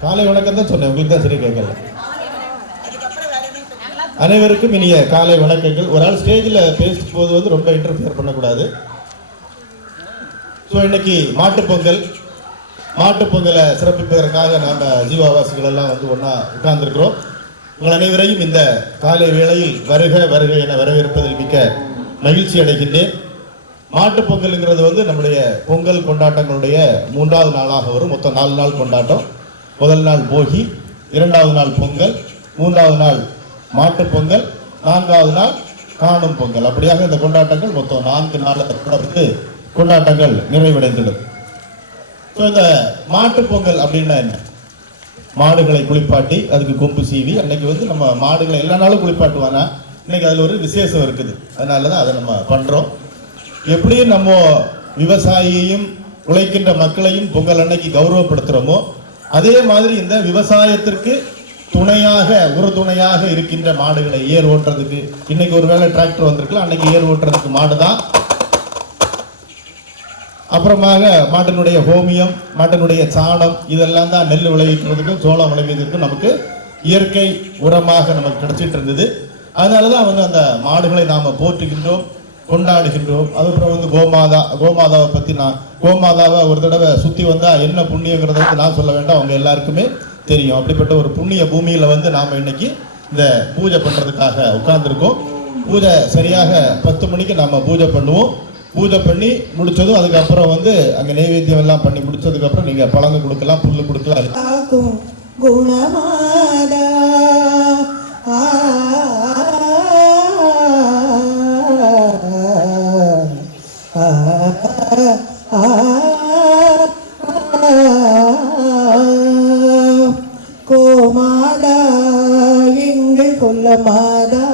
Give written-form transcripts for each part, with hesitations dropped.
காலை வணக்கம் தான் சொன்னேன், உங்களுக்கு தான் சரி கேட்கல. அனைவருக்கும் இனிய காலை வணக்கங்கள். ஒரு ஆள் ஸ்டேஜில் பேசும்போது வந்து ரொம்ப இன்டர்ஃபியர் பண்ணக்கூடாது. ஸோ இன்னைக்கு மாட்டுப்பொங்கலை சிறப்பிப்பதற்காக நாம் ஜீவாவாசிகள் எல்லாம் வந்து ஒன்றா உட்கார்ந்துருக்கிறோம். உங்கள் அனைவரையும் இந்த காலை வேளையில் வருக வருக என வரவேற்பதில் மிக்க மகிழ்ச்சி அடைகின்றேன். மாட்டுப்பொங்கல்ங்கிறது வந்து நம்முடைய பொங்கல் கொண்டாட்டங்களுடைய 3வது நாளாக வரும். மொத்தம் 4 நாள் கொண்டாட்டம். முதல் நாள் போகி, 2வது நாள் பொங்கல், 3வது நாள் மாட்டுப்பொங்கல், 4வது நாள் காணும் பொங்கல். அப்படியாக இந்த கொண்டாட்டங்கள் மொத்தம் 4 நாள் தொடர்ந்து கொண்டாட்டங்கள் நிறைவடைந்துள்ளது. ஸோ இந்த மாட்டுப்பொங்கல் அப்படின்னா என்ன? மாடுகளை குளிப்பாட்டி அதுக்கு கொம்பு சீவி, அன்னைக்கு வந்து நம்ம மாடுகளை எல்லா நாளும் குளிப்பாட்டுவாங்க. இன்னைக்கு அதில் ஒரு விசேஷம் இருக்குது, அதனால தான் அதை நம்ம பண்ணுறோம். எப்படியும் நம்ம விவசாயியையும் உழைக்கின்ற மக்களையும் பொங்கல் அன்னைக்கு கௌரவப்படுத்துகிறோமோ, அதே மாதிரி இந்த விவசாயத்திற்கு துணையாக உறுதுணையாக இருக்கின்ற மாடுகளை ஏர் ஓட்டுறதுக்கு, இன்னைக்கு ஒரு வேளை டிராக்டர் வந்திருக்கலாம், அன்னைக்கு ஏர் ஓட்டுறதுக்கு மாடு தான். அப்புறமாக மாட்டினுடைய ஹோமியம், மாட்டினுடைய சாணம், இதெல்லாம் தான் நெல் விளைவிக்கிறதுக்கும் சோளம் விளைவிக்கிறதுக்கும் நமக்கு இயற்கை உரமாக நமக்கு கிடைச்சிட்டு இருந்தது. அதனால தான் வந்து அந்த மாடுகளை நாம் போற்றுகின்றோம், கொண்டாடுகின்றோம். அதுக்கப்புறம் வந்து கோமாதாவை பற்றி கோமாதாவை ஒரு தடவை சுற்றி வந்தால் என்ன புண்ணியங்கிறத வந்து நான் சொல்ல வேண்டாம், அவங்க எல்லாருக்குமே தெரியும். அப்படிப்பட்ட ஒரு புண்ணிய பூமியில் வந்து நாம் இன்னைக்கு இந்த பூஜை பண்ணுறதுக்காக உட்கார்ந்துருக்கோம். பூஜை சரியாக 10 மணிக்கு நாம் பூஜை பண்ணுவோம். பூஜை பண்ணி முடிச்சதும் அதுக்கப்புறம் வந்து அங்கே நைவேத்தியம் எல்லாம் பண்ணி முடிச்சதுக்கப்புறம் நீங்கள் பழங்க கொடுக்கலாம், புல்லு கொடுக்கலாம். குணமாதா கோமாதா எங்கள் குலமாதா,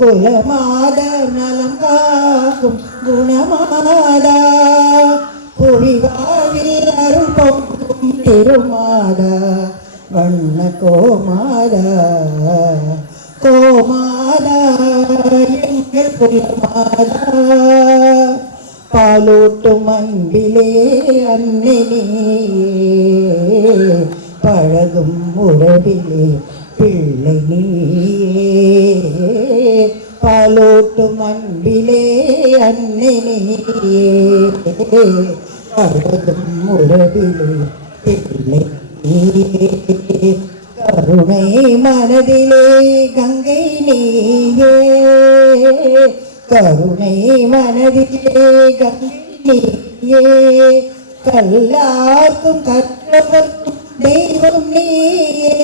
குலமாத நலம் காக்கும் குணமாதா, புரிவாவில் அருள் பொங்கும் திருமாதா, வண்ண கோமாதா கோமாதா எங்கள் குலமாதா, பாலூட்டும் அன்பிலே அன்னினே, பழகும் உறவிலே பிள்ளை நீயே, பாலூட்டும் அன்பிலே அன்னினே, பழகும் உறவிலே பிள்ளை நீயே, கருணை மனதிலே கங்கை நீயே, கருணை மனதிலே கங்கை நீயே, கல்லார்க்கும் கற்றவர்க்கும் தெய்வம் நீயே,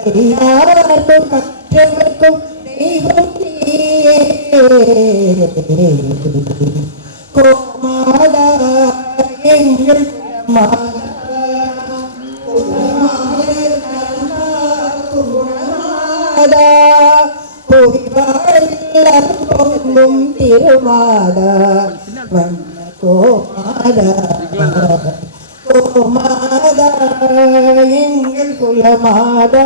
கல்லார்க்கும் கற்றவர்க்கும் தெய்வம் நீயே, கோமாதா எங்கள் குணமாதா, பொங்கும் திருமாதா, வண்ண கோமாதா கோமாதா எங்கள் குலமாதா,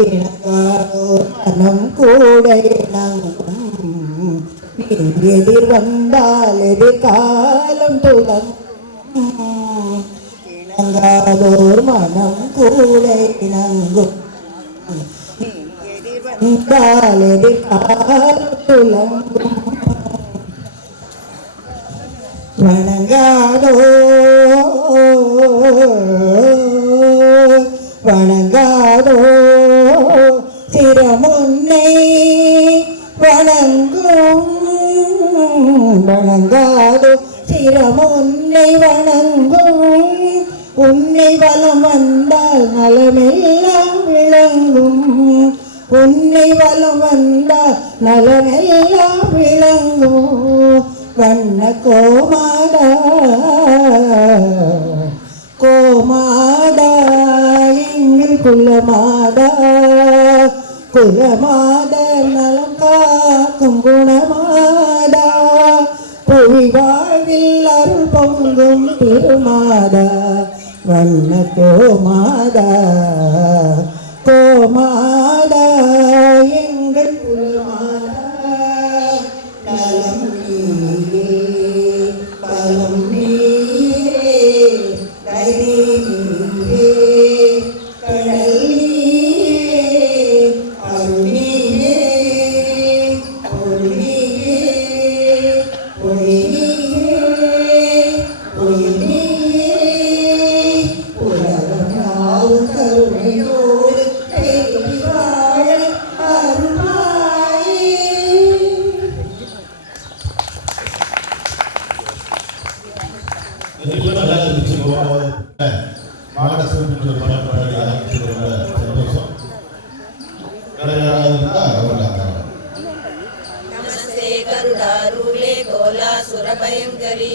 இணங்காதோர் மனம் கூட இணங்கும், நீ எதிர் வந்தால் எதிர்காலம் துலங்கும், இணங்காதோர் மனம் கூட இணங்கும், நீ எதிர் வந்தால் எதிர்காலம் துலங்கும், வணங்காதோ வணங்காதோ சிரமுன்னை வணங்கும், வணங்காதோ சிரமுன்னை வணங்கும், உன்னை வலம் வந்தால் நலமெல்லாம் விளங்கும், உன்னை வலம் வந்தால் நலமெல்லாம் விளங்கும், வண்ண கோமாதா கோமாதா எங்கள் குலமாதா, குலமாத நலம் காக்கும் குணமாதா, புவி வாழ்வில் அருள் பொங்கும் திருமாதா, வண்ண கோமாதா கோமாதா எங்கள் குலமாதா, நலம் நீயே பலம் நீயே தைரியம் மாட சிறப்பு ஒரு பாட்டு பாடி ஆரம்பிச்சதோட சந்தோஷம். நமஸ்தே கருடாரூலே கோலாசுரபயங்கரி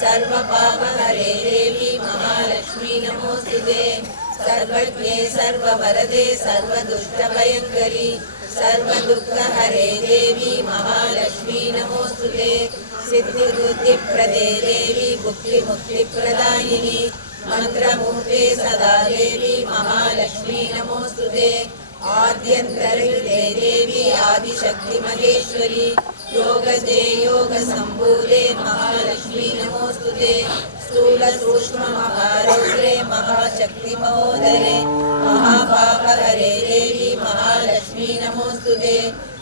सर्व पाप हरे देवी महालक्ष्मी नमोस्तुते सर्वज्ञे सर्ववरदे सर्वदुष्टभयङ्करी सर्वदुःखहरे देवी महालक्ष्मी नमोस्तुते सिद्धिबुद्धिप्रदे देवी भुक्तिमुक्तिप्रदायिनी मंत्रमूर्ते सदा देवी महालक्ष्मी नमोस्तुते आद्यन्तरहिते देवी आदिशक्ति महेश्वरी योगदे योग संभूते महालक्ष्मी नमोस्तुते स्थूल सूक्ष्म महारौद्रे महाशक्ति महोदरे महापापहरे देवी महालक्ष्मी नमोस्तुते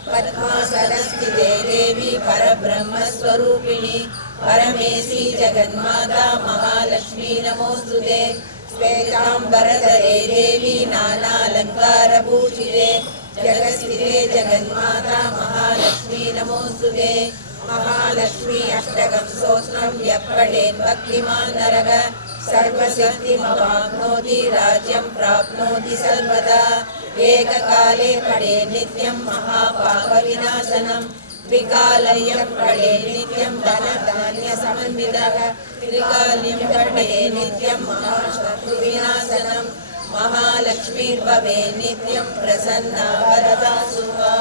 पद्मासनस्थिते देवी परब्रह्म स्वरूपिणी परमेशी जगन्माता महालक्ष्मी नमोस्तुते श्वेतांबरधरे देवी नानालंकारभूषिते जगस्थिते जगन्माता महालक्ष्मी नमोस्तुते महालक्ष्मी अष्टकं स्तोत्रं यप्पठेत् भक्तिमान् नरः सर्वसिद्धिमवाप्नोति राज्यं प्राप्नोति सर्वदा एककाले पठे नित्यं महापापविनाशनं विकालय पठे नित्यं धनधान्यसमन्वितः त्रिकाल्यं पठे नित्यं महाशत्रुविनाशनं महालक्ष्मीर्भवे नित्यं प्रसन्ना वरदा सुवा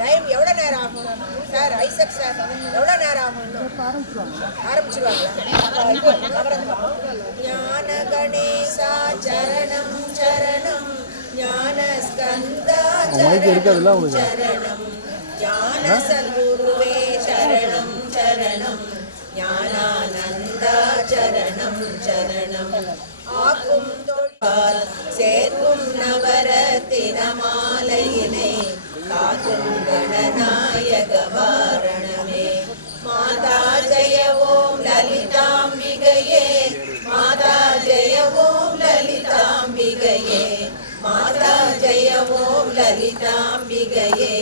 டைம் எவ்வளோ நேரம் ஆகும் சார்? ஐசக் சார் எவ்வளோ நேரம் ஆகும்? ஆரம்பிச்சிருவாங்களா? ஞான கணேசா சரணம் சரணம் ஞான ஸ்கந்தா சரணம் சரணம் ஞான சத்குருவே சரணம் சரணம் ஞானானந்தா சரணம் சரணம் ஆக்கும் தொழில் சேர்க்கும் நவரத்தின மாலையினை காக்கும் கணநாயக வாரணமே மாதா ஜெய ஓம் லலிதாம்பிகையே மாதா ஜெய ஓம் லலிதாம்பிகையே மாதா ஜெய ஓம் லலிதாம்பிகையே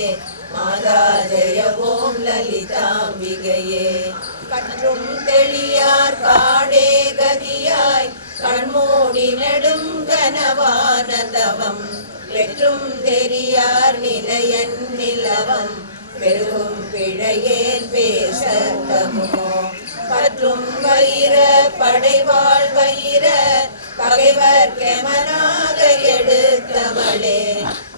மாதா ஜெய ஓம் லலிதாம்பிகையே கற்றும் தெளியார் காடே கதியாய் கண்மூடி நெடும் கனவான தவம் பெற்றும் தெரியார் நிலையன் நிலவம் பெருகும் பிழையேன் பேசத்தமோ பற்றும் வயிற படைவாள் வயிற பகைவர் கெமனாக எடுத்தவளே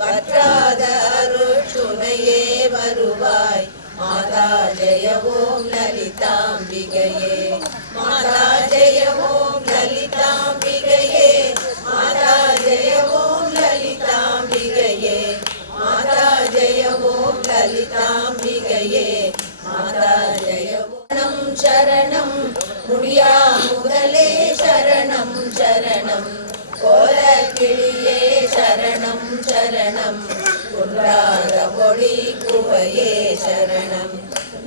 பற்றாத அருள் துணையே வருவாய் மாதா ஜெய ஓம் லலிதாம்பிகையே மாதா ஜெய ஓம் லலிதாம்பிகையே மாதா ஜெய ஓம் லலிதாம்பிகையே மாதா ஜெய ஓம் லலிதாம்பிகையே மாதா ஜெய ஓம் சரணம் முடியா முதலே சரணம் சரணம் கோல கிளியே சரணம் சரணம் குன்றாத பொடி குவையே சரணம்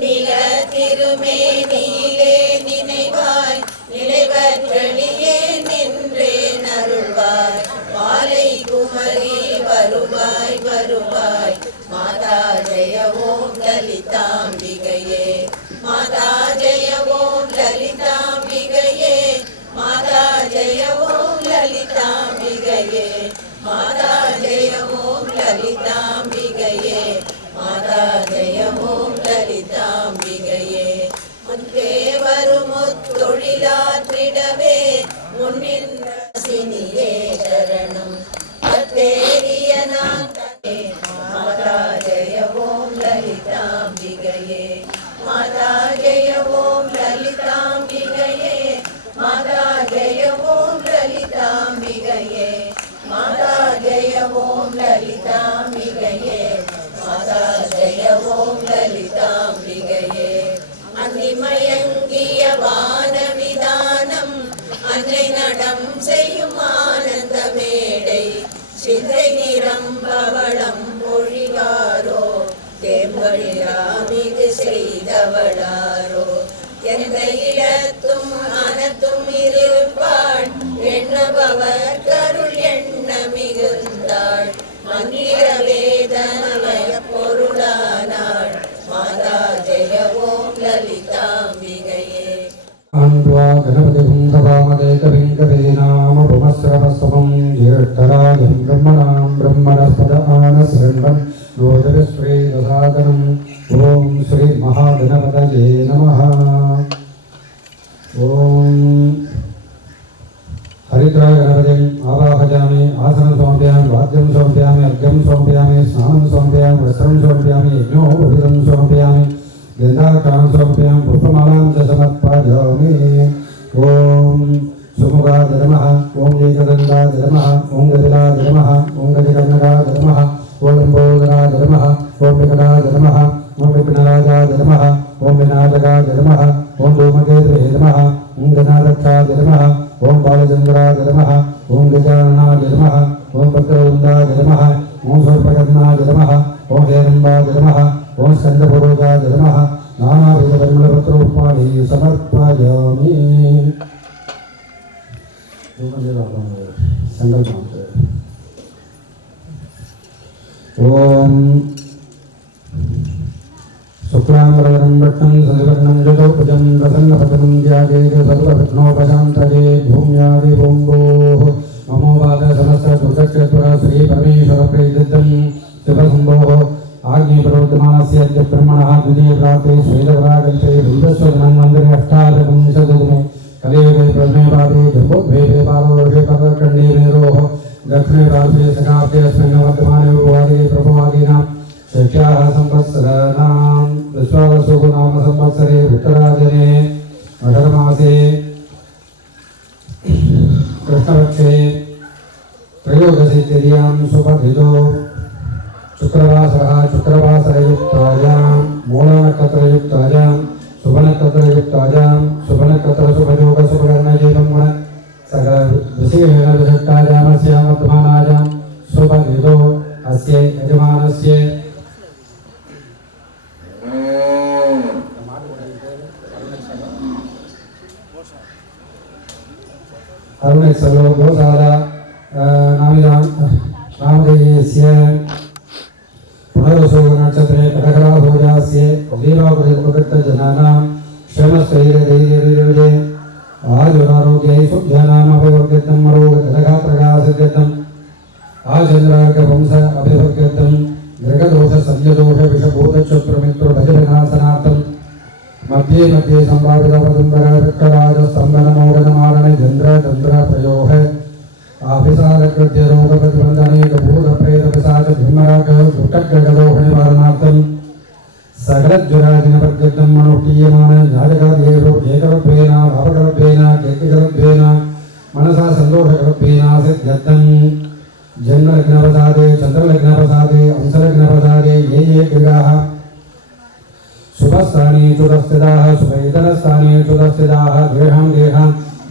நில திருமேனியிலே நினைவாய் நினைவற்றளியே நின்றே நருள்வாய் மாலை குமரி வருவாய் வருவாய் மாதா ஜெய ஓம் லலிதாம்பிகையே மாதா ஜெய ஓம் லலிதாம்பிகையே மாதா ஜெய ஓம் லலிதாம்பிகையே மாதா ஜெய ஓம் லலிதாம்பிகையே மாதா ஜெய ஓம் லலிதாம்பிகையே முன்பே வரும் தொழிலாற்றிடவே முன்னின்ற சினியே சரணம் அத்தேரிய நாட்டே மாதா ஜெய ஓம் லலிதாம்பிகையே மாதா ஜெய ஓம் லலிதாம்பிகையே மாதா ஜெய ஓம் லலிதாம்பிகையே மாதா ஜெய ஓம் லலிதாம்பிகையே மாதா ஜெய ஓம் லலிதாம்பிகையே அன்னிமயங்கிய வானவிதானம் அன்னை நடம் செய்யும் ஆனந்த மேடை சிந்தை நிரம்பவளம் மொழிவாரோ தேம்பழியாமிகு செய்தவளாரோ எந்த இடத்தும் அனத்தும் இருப்பாள் எண்ணபவர் கருள் எண்ண மிகுந்தாள் மந்திர வேதனவ वा गणपतिं हवामदेकविङ्कवेनामपुमस्रवस्तमं ज्येष्ठराजं ब्रह्मणां ब्रह्मणस्पद आनशृण्वन् नोदविश्वेदसादनम् ॐ श्री महागणपतये नमः। ॐ हरिद्राय गणपतिम् आवाहयामि आसनं समर्पयामि वाद्यं समर्पयामि अर्घ्यं समर्पयामि स्नानं समर्पयामि वस्त्रं समर्पयामि यज्ञोपवीतं समर्पयामि गन्धाक्षां समर्पयामि पुष्पमालां च समर्पयामि। ॐ सुमुखाय नमः ॐ एकदन्ताय नमः ॐ गदिलाय नमः ॐ गजकर्णकाय नमः ॐ लम्बोदराय नमः ॐ विकटाय नमः ॐ विघ्नराजाय नमः ॐ विनायकाय नमः ॐ धूमकेतवे नमः ॐ गणाध्यक्षाय नमः ॐ बालचन्द्राय नमः ॐ गजाननाय नमः ॐ भद्रवृन्दाय नमः ॐ सर्पकर्णाय नमः ॐ हेरम्बाय नमः ॐ स्कन्दपुरोगाय नमः नानाविधपरिमलपत्रोपाणि समर्पयामि। ॐ शुक्लाम्बरधरं विष्णुं शशिवर्णं चतुर्भुजं प्रसन्नवदनं ध्यायेत् सर्वविघ्नोपशान्तये। भूम्यादिभूं भूः ममोवाद समस्तदुर्गक्षेत्र श्रीपरमेश्वरप्रीतिं शिवशम्भोः आग्नेयप्रवर्तमानस्य अद्य ब्रह्मणः द्वितीयप्राप्ते श्वेतपरागल्पे विश्वस्वमन्वन्तरे अष्टादशविंशतितमे कलियुगे प्रथमे पादे जम्बोद्भेदे पादवर्षे पर्वखण्डे मेरोः दक्षिणे पार्श्वे सकाब्दे अस्मिन् वर्तमाने वादे प्रभवादीनां षष्ठ्याः संवत्सराणां विश्वावसुः नाम संवत्सरे उत्तरायणे मठमासे कृष्णपक्षे त्रयोदशीतिथ्यां सुपथितो शुक्रवासरयुक्तायां मूलनक्षत्रयुक्तायां शुभनक्षत्रयुक्तायां शुभनक्षत्रशुभयोग शुभकर्णयोगं गुण सकल विषयेण विशिष्टायामस्यां वर्तमानायां शुभथितो अस्य यजमानस्य अरुणेश्वरो गोसारा नामधेयस्य पुनर्वसु नक्षत्रे कटकराभोजास्य दीर्घावृतजनानां श्रमस्थैर्यधैर्यविजये आयुरारोग्यै सुभ्यानामभिवर्गितं मरोगघटघात्रगासिद्धितम् आचन्द्रार्कवंश अभिवर्गितं गृहदोषसंयदोषविषभूतशत्रुमित्रभजविनाशनार्थं मध्ये मध्ये संभावितवदुम्बरवृक्षराजस्तम्भनमोदनमारणेन्द्र चन्द्रप्रयोः आभिसारकृत्यरोगप्रतिबन्धने भूतप्रेतपिशाचभीमरागदोषनिवारणार्थं सकलज्वरादिनपर्यन्तं मनुष्ठीयमान न्यायकार्येषु एकवत्वेन भावकवत्वेन कीर्तिकवत्वेन मनसा सन्तोषकवत्वेन सिद्ध्यर्थं जन्मलग्नप्रसादे चन्द्रलग्नप्रसादे अंशलग्नप्रसादे ये ये ग्रहाः शुभस्थानेषु तस्थिताः शुभेतरस्थानेषु तस्थिताः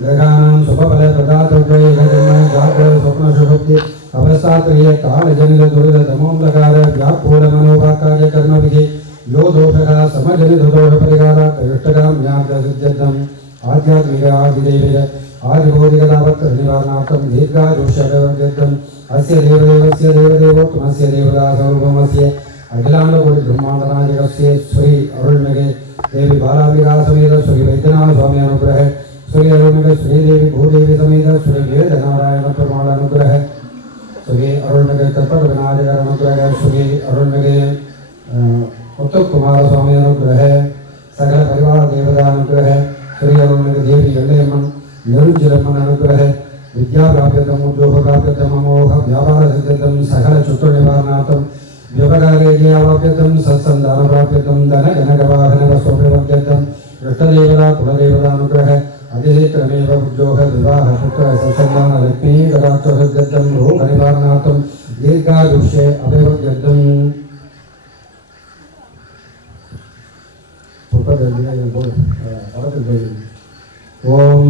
ग्रहाणां शुभफलप्रदातृजन्मजाग्रस्वप्नसुषुप्ति अवस्तात्रिय कालजनितदुरिततमोऽन्धकार व्याकुलमनोवाकार्यकर्मभिः यो दोषः समजनितदोषपरिहारात् इष्टकां ज्ञातसिद्ध्यर्थम् आध्यात्मिक आदिदैविक आदिभौतिकतावत्तनिवारणार्थं दीर्घायुष्यवर्ध्यर्थम् अस्य देवदेवस्य देवदेवोत्तमस्य देवदासरूपमस्य अखिलांडकोटि ब्रह्मांडनायकस्य श्री अरुणिगे देवी बालाम्बिका समेत श्री वैद्यनाथ स्वामी अनुग्रह श्री अरुणिगे श्री देवी भूदेवी समेत श्री वेद नारायण प्रमाण अनुग्रह श्री अरुणिगे कल्पक विनायक अनुग्रह श्री अरुणिगे उत्तम कुमार स्वामी अनुग्रह सकल परिवार देवता अनुग्रह श्री अरुणिगे देवी गंडेयम्मन निरुंजलम्मन अनुग्रह विद्या प्राप्यतम उद्योग प्राप्यतम अमोघ व्यापार सिद्ध्यर्थं सकल चतुर निवारणार्थं व्यवहारे ज्ञावाप्यतं सत्संधान प्राप्यतं धन जनकवाहन वस्त्रोपवर्ध्यर्थं इष्टदेवता कुलदेवता अनुग्रह अतिशीघ्रमेव उद्योग विवाह पुत्र सत्संधान लक्ष्मी कटाक्षसिद्ध्यर्थं रोगनिवारणार्थं दीर्घायुष्ये अभिवर्ध्यर्थम् ओम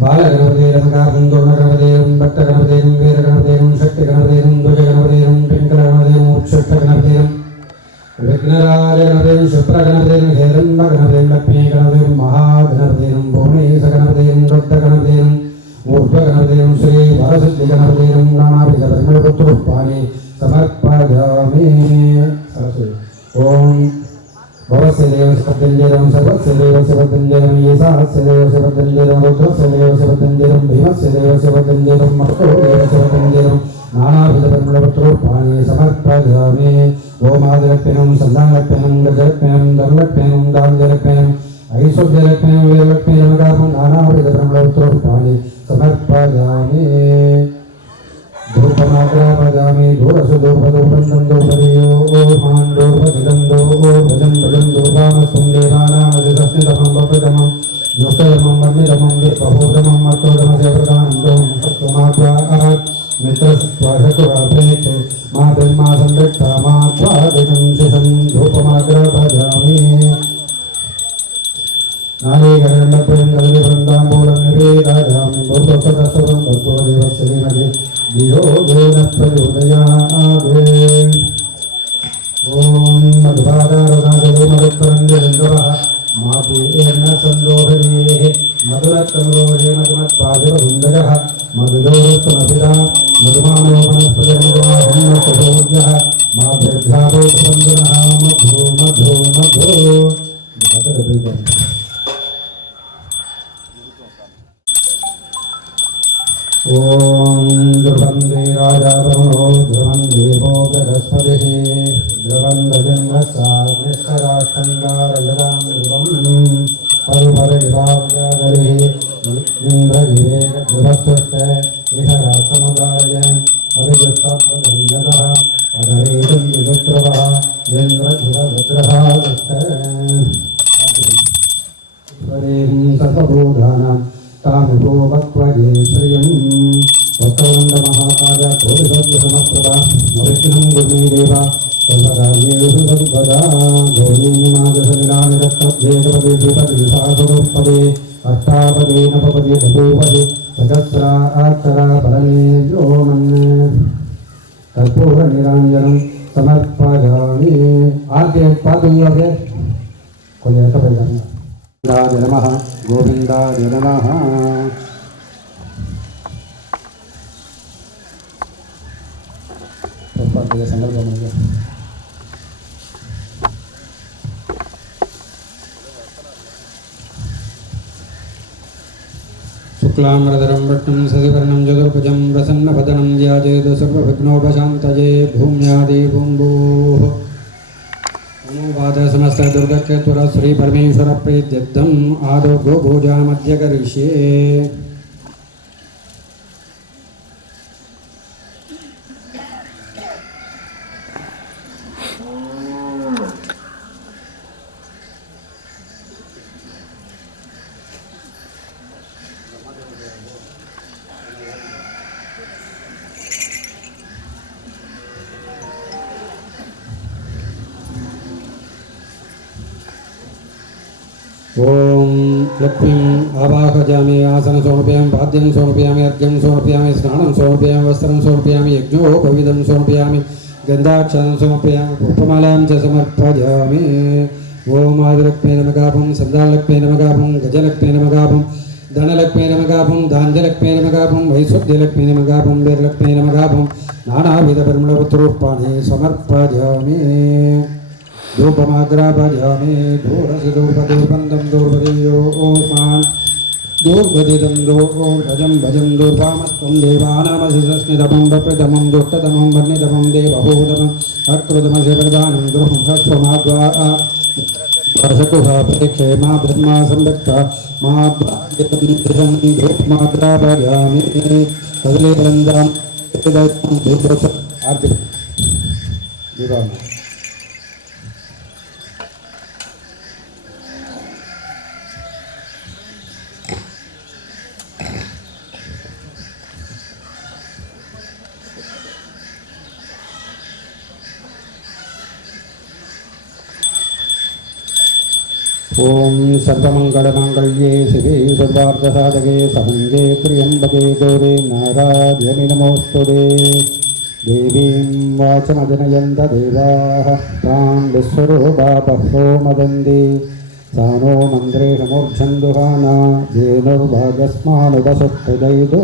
बालगणपते रमकां दुर्गणपतें भक्तगणपतें वीरगणपतें शक्तिगणपतें ध्वजगणपतें पिङ्गलगणपतें उच्छिष्टगणपतें विघ्नराजगणपतें क्षिप्रगणपतें हेरम्बगणपतें लक्ष्मीगणपतें महागणपतें भुवनेशगणपतें रुद्रगणपतें ऊर्ध्वगणपतें श्री वरसिद्धिगणपतें नानाविधपरिमलपुष्पाणि समर्पयामि। ओम भवस्य देव शिवतंजयं सर्वस्य देव शिवतंजयं येषास्य देव शिवतंजयं रुद्रस्य देव शिवतंजयं भीमस्य देव शिवतंजयं मरुतो देव शिवतंजयं नानाविधपरिमलपत्रोपाणि समर्पयामि ओमादिलक्ष्म्यं सन्दानलक्ष्म्यं गजलक्ष्म्यं धनलक्ष्म्यं दानलक्ष्म्यं ऐश्वर्यलक्ष्म्यं वीरलक्ष्म्यं नानाविधपरिमलपत्रोपाणि समर्पयामि धूपमाग्रापयामि धूरसुधूपधूपन्दं धूपदीयो ओमान् धूपदिदं भजं भजं धूपामस्तुं देवानामधिसस्मितमं वप्रतमं दुष्टतमं वर्णितमं विप्रबोधमं मत्तोदमसेवदानन्दं तत्त्वमात्वात् मित्रस्त्वाशकुराप्रेक्षे मा ब्रह्मा संरक्षा मा त्वादिकं शिशं धूपमाग्रापयामि नारीकरणप्रयङ्गलिवृन्दाम्बूलं निवेदयामि भूतसदसवं भगवो देवस्य धीमहि धियो यो न प्रचोदयात् ॐ मधुपादारदादयो मरुत्तरञ्जनन्दवः मातुर्न सन्दोहयेः मधुरत्तमरोहे मधुमत्पादिवसुन्दरः मधुरोस्तमभिरा मधुमानोपनस्पतिर्मधुमाहन्नसहोज्यः मातृघ्राभूतबन्धुनः मधु मधु मधु ॐ ध्रुवन्दे राजा वरुणो ध्रुवं देवो बृहस्पतिः ध्रुवं भजन्वस्ताग्निश्चराष्टङ्गारयदां ध्रुवं पर्वरैवावगादलिः इन्द्रगिरे ध्रुवस्तुष्ट इह रासमुदाय अभिदुष्टप्रदञ्जतः अधरेदं विदुत्रवः इन्द्रधिरभद्रः सतबोधानां तामिभो वक्त्वये श्रियं वक्रवन्दमहाकाय कोटिसद्यसमप्रभा नविघ्नं गुरुमे देवा सर्वकार्येषु सर्वदा गौरीमादसलिलानि रत्नभेदपदे द्विपदे सहस्रोत्पदे अष्टापदे नवपदे चतुपदे सहस्राक्षरा फलने व्योमन् कर्पूरनिराञ्जनं समर्पयामि आर्ति पादुल्लभे கொஞ்சம் எட்ட போயிட்டாங்க गोविंदाय नमः गोविंदाय नमः संकल्प शुक्लाम्बरधरं विष्णुं शशिवर्णं चतुर्भुजं प्रसन्नवदनं ध्यायेत् सर्वविघ्नोपशान्तये भूम्यादिभुम्भुः अनुवाद समस्त दुर्गक्षेत्र श्री परमेश्वर प्रीत्यर्थम आदौ गोभोजामद्य करिष्ये ओम लक्ष्मीं आवाहयामि आसन समर्पयामि पाद्यं समर्पयामि अर्घ्यं समर्पयामि स्नानं समर्पयामि वस्त्रं समर्पयामि यज्ञोपवीतं समर्पयामि गन्धाक्षतं समर्पयामि पुष्पमालां च समर्पयामि ओम आदिलक्ष्म्यै नमः सन्दालक्ष्म्यै नमः गजलक्ष्म्यै नमः धनलक्ष्म्यै नमः धान्यलक्ष्म्यै नमः वैश्वद्यलक्ष्म्यै नमः वीरलक्ष्म्यै नमः नानाविधपरिमलपत्रोपाणि समर्पयामि धूपमाग्रापयामि धूरसिधूपदीपन्दं धूर्पदीयो ओस्मान् धूर्पदिदं भजं भजं धूर्वामस्त्वं देवानामधिसस्मितमं वप्रतमं दुष्टतमं वर्णितमं देवभूतमं अकृतमस्य प्रदानं द्रुहं ह्रस्वमाग्वा प्रेक्षे मा ब्रह्मा संरक्षा मा धूपमाग्रापयामि कदलीवृन्दां आरती दीपावली ओम सर्वमंगलमांगल्ये शिवे सर्वार्थसाधके शरण्ये त्र्यंबके गौरी नारायणि नमोस्तुते देवीं वाचमजनयन्त देवाः तां विश्वरूपा बह्वो मदन्ति सा नो मन्त्रेशमूर्च्छन्दुहाना धेनुर्भागस्मानुपसुष्टुदैतो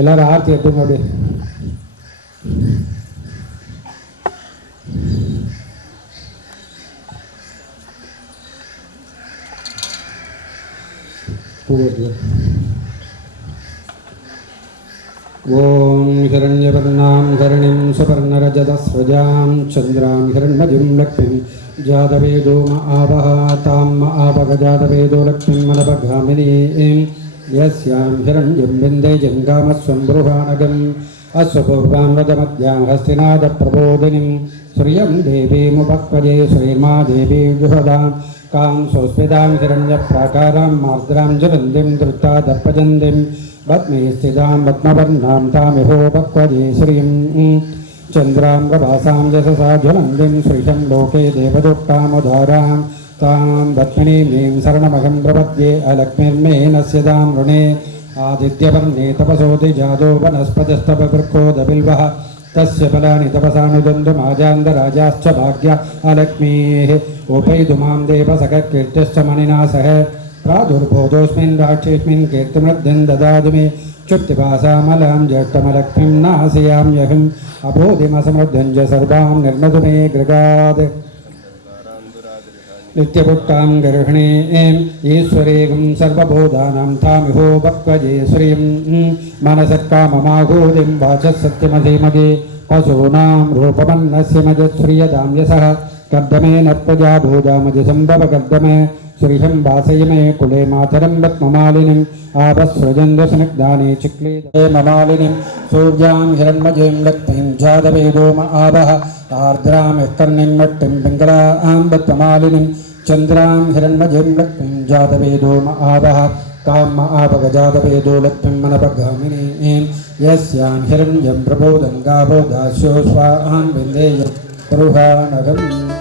எல்லாரும் ஆர்த்தி எடுத்துங்க அப்படியே ॐ हिरण्यवर्णां हरिणीं सुपर्णरजतस्रजां चन्द्रां हिरण्मजीं लक्ष्मीं जातवेदो म आवह तां म आवगजातवेदो लक्ष्मीं मनपगामिनीं यस्यां हिरण्यं बिन्दे जङ्गामस्वं बृहाणगम् अश्वपूर्वां वदमद्यां हस्तिनादप्रबोधिनीं श्रियं देवीमुपक्वजे श्रीमा देवी जुहदां कां स्वस्मितां हिरण्यप्राकारां मार्द्रां ज्वलन्तीं धृत्वा दर्पजन्तीं पद्मे स्थितां पद्मवर्णां तामिहोपक्वजे श्रियं चन्द्रां प्रभासां यशसा ज्वलन्तीं श्रीशं लोके देवदुःखामुदारां तां पद्मिनीं शरणमहं प्रपद्ये अलक्ष्मीर्मे नस्यतां ऋणे आदित्यवर्णे तपसोति जातो वनस्पतिस्तववृक्षोदबिल्वः तस्य फलानि तपसानुदन्तुमाजान्दराजाश्च भाग्या अलक्ष्मीः उपैतुमां देवसखकीर्तिश्च मणिना सह प्रादुर्बोधोऽस्मिन् राक्षेऽस्मिन् कीर्तिमृद्धिं ददातु मे क्षुप्तिपासामलां ज्येष्ठमलक्ष्मीं नाशयाम्यहम् अबोधिमसमृद्धिं च सर्वां निर्मतु मे गृगात् नित्यपुट्टां गर्हिणीं ईश्वरीं सर्वबोधानां तामिहोपक्वजे श्रीं मनसत्काममाहूतिं वाचः सत्यमधीमगे पशूनां रूपमन्नस्य मजश्रियदां यशः कर्दमेन प्रजा भोजामजसम्भवकर्दमे श्रीहं वासय मे कुले मातरं पद्ममालिनीम् आपस्रजन्दस्निग्धानि चिक्लीदे ममालिनीं सूर्यां हिरण्मजीं लक्ष्मीं जातवेदो म आवह आर्द्रां यत्कर्णीं मट्टिं पिङ्गलां पद्ममालिनीं चन्द्रां हिरण्मजीं लक्ष्मीं जातवेदो म आवह तां म आवगजातवेदो लक्ष्मीं मनपगामिनीं यस्यां हिरण्यं प्रबोधं गावो दास्यो स्वाहान् विन्देयं बृहाणगम्